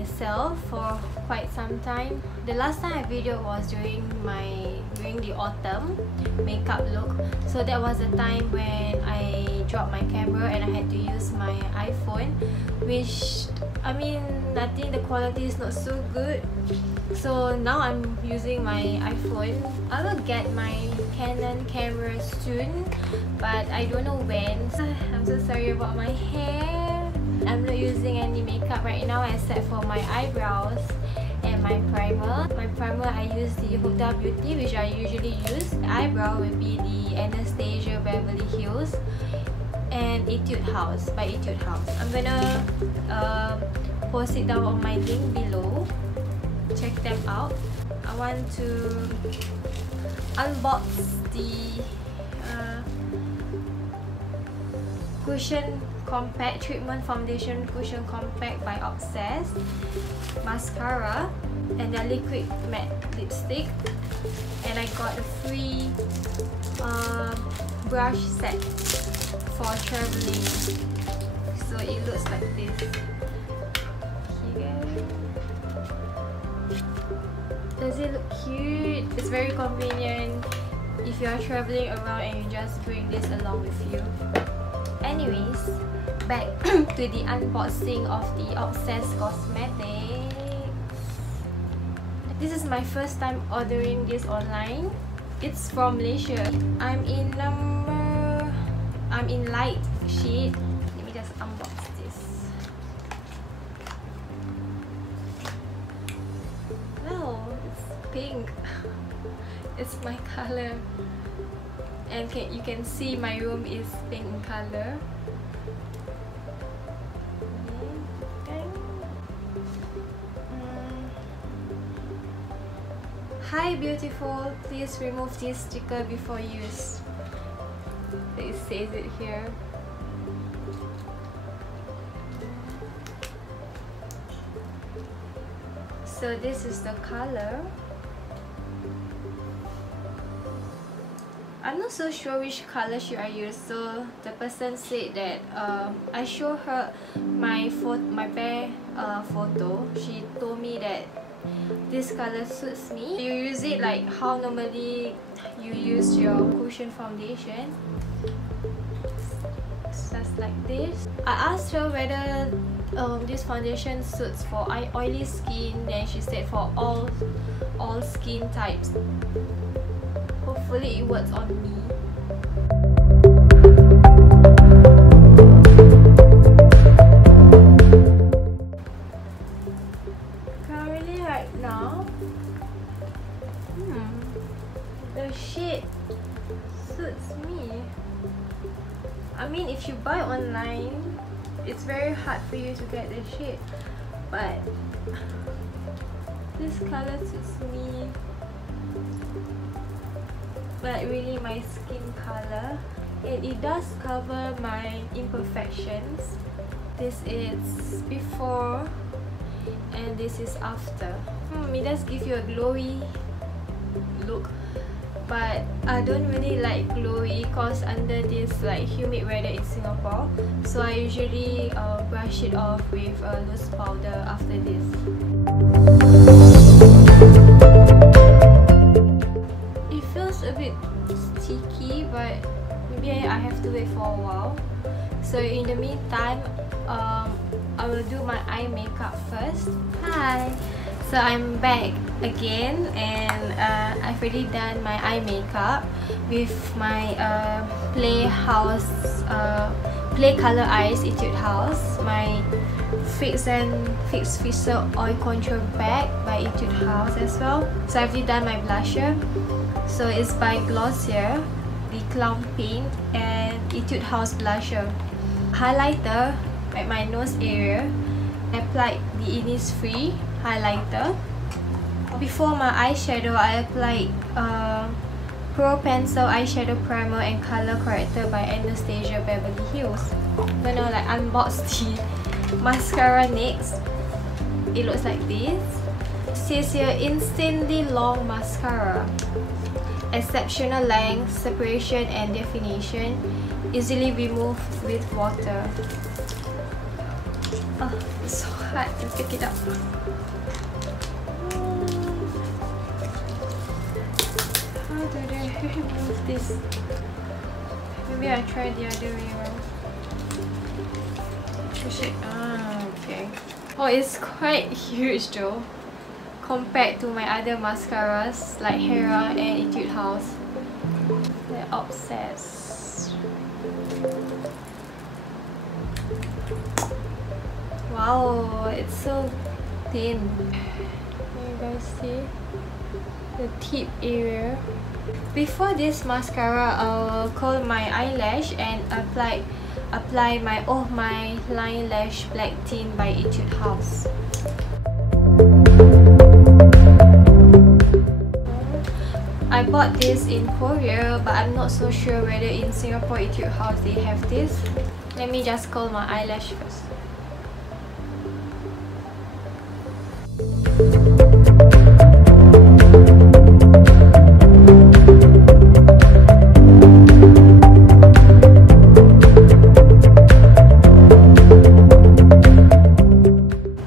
myself for quite some time. The last time I videoed was during the autumn makeup look. So that was the time when I dropped my camera and I had to use my iPhone, which I think the quality is not so good. So now I'm using my iPhone. I will get my Canon camera soon, but I don't know when. I'm so sorry about my hair. I'm not using any makeup right now except for my eyebrows and my primer. My primer, I use the Huda Beauty, which I usually use. The eyebrow will be the Anastasia Beverly Hills and Etude House by Etude House. I'm gonna post it down on my link below. Check them out. I want to unbox the Cushion Compact Treatment Foundation Cushion Compact by Obsess, mascara, and the liquid matte lipstick. And I got a free brush set for traveling. So it looks like this. Here. Does it look cute? It's very convenient if you are traveling around and you just bring this along with you. Anyways, back to the unboxing of the Obsess Cosmetics. This is my first time ordering this online. It's from Malaysia. I'm in light shade. Let me just unbox this. Wow, it's pink. It's my color. And you can see my room is pink in color. Hi beautiful, please remove this sticker before use. It says it here. So this is the color. I'm not so sure which color should I use, so the person said that I show her my bare photo. She told me that this color suits me. You use it like how normally you use your cushion foundation, just like this. I asked her whether this foundation suits for oily skin, then she said for all skin types. Hopefully it works on me. Currently right now, the shade suits me. I mean, if you buy online, it's very hard for you to get the shade, but this color suits me. But really my skin color, it does cover my imperfections. This is before and this is after. It does give you a glowy look, but I don't really like glowy cause under this like humid weather in Singapore, so I usually brush it off with a loose powder after this. A bit sticky, but maybe I have to wait for a while. So in the meantime, I will do my eye makeup first. Hi! So I'm back again, and I've already done my eye makeup with my Play Color Eyes Etude House, my Fix Fixer Oil Control Bag by Etude House as well. So I've already done my blusher. So it's by Glossier, the Clown Pink, and Etude House blusher. Highlighter at my nose area. I applied the Innisfree highlighter. Before my eyeshadow, I applied Pro Pencil eyeshadow primer and color corrector by Anastasia Beverly Hills. I'm gonna like unbox the mascara next. It looks like this. It says here, instantly long mascara. Exceptional length, separation and definition, easily removed with water. Oh, it's so hard. hard to pick it up. How do they remove this? Maybe I try the other way around. Push it. Okay. Oh, it's quite huge though, compared to my other mascaras like Hera and Etude House. The Obsess. Wow, it's so thin. Can you guys see the tip area? Before this mascara, I'll curl my eyelash and apply my Oh My Line Lash Black Tint by Etude House. I bought this in Korea, but I'm not so sure whether in Singapore Etude House they have this. Let me just curl my eyelash first.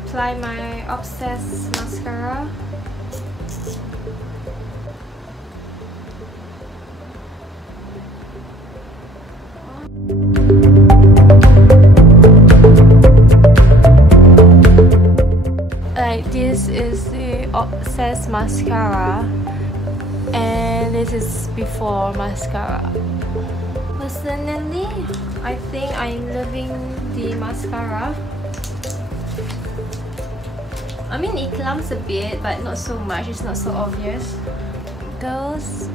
Apply my Obsess mascara. This is the Obsess mascara, and this is before mascara. Personally, I think I'm loving the mascara. I mean, it clumps a bit, but not so much. It's not so obvious. Girls,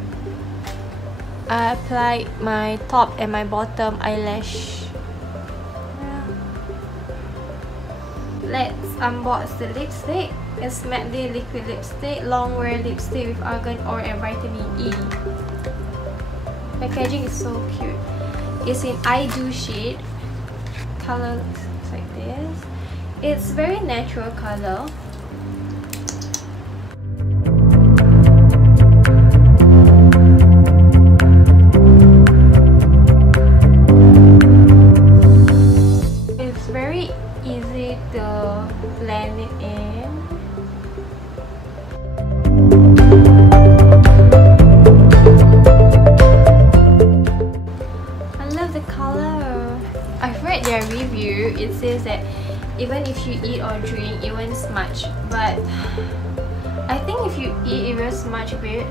I applied my top and my bottom eyelash. Let's unbox the lipstick. It's matte liquid lipstick, long wear lipstick with argan oil and vitamin E. Packaging is so cute. It's in I Do shade. Color looks like this. It's very natural color. It's very easy to blend it in. I love the color. I've read their review. It says that even if you eat or drink, it won't smudge. But I think if you eat, it will smudge a bit.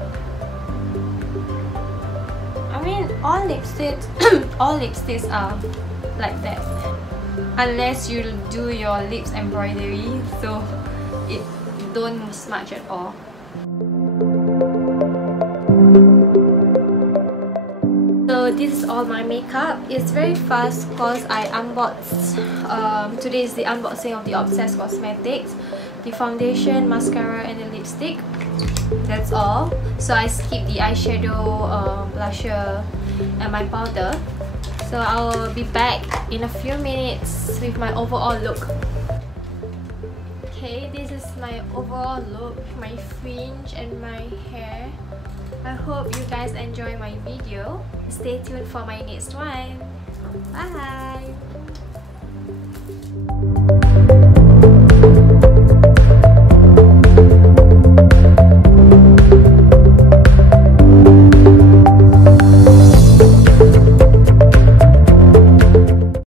I mean, all lipsticks are like that. Unless you do your lips embroidery, so it don't smudge at all. So this is all my makeup. It's very fast because I unboxed. Today is the unboxing of the Obsess Cosmetics, the foundation, mascara, and the lipstick. That's all. So I skipped the eyeshadow, blusher, and my powder. So I'll be back in a few minutes with my overall look. Okay, this is my overall look, my fringe and my hair. I hope you guys enjoy my video. Stay tuned for my next one. Bye!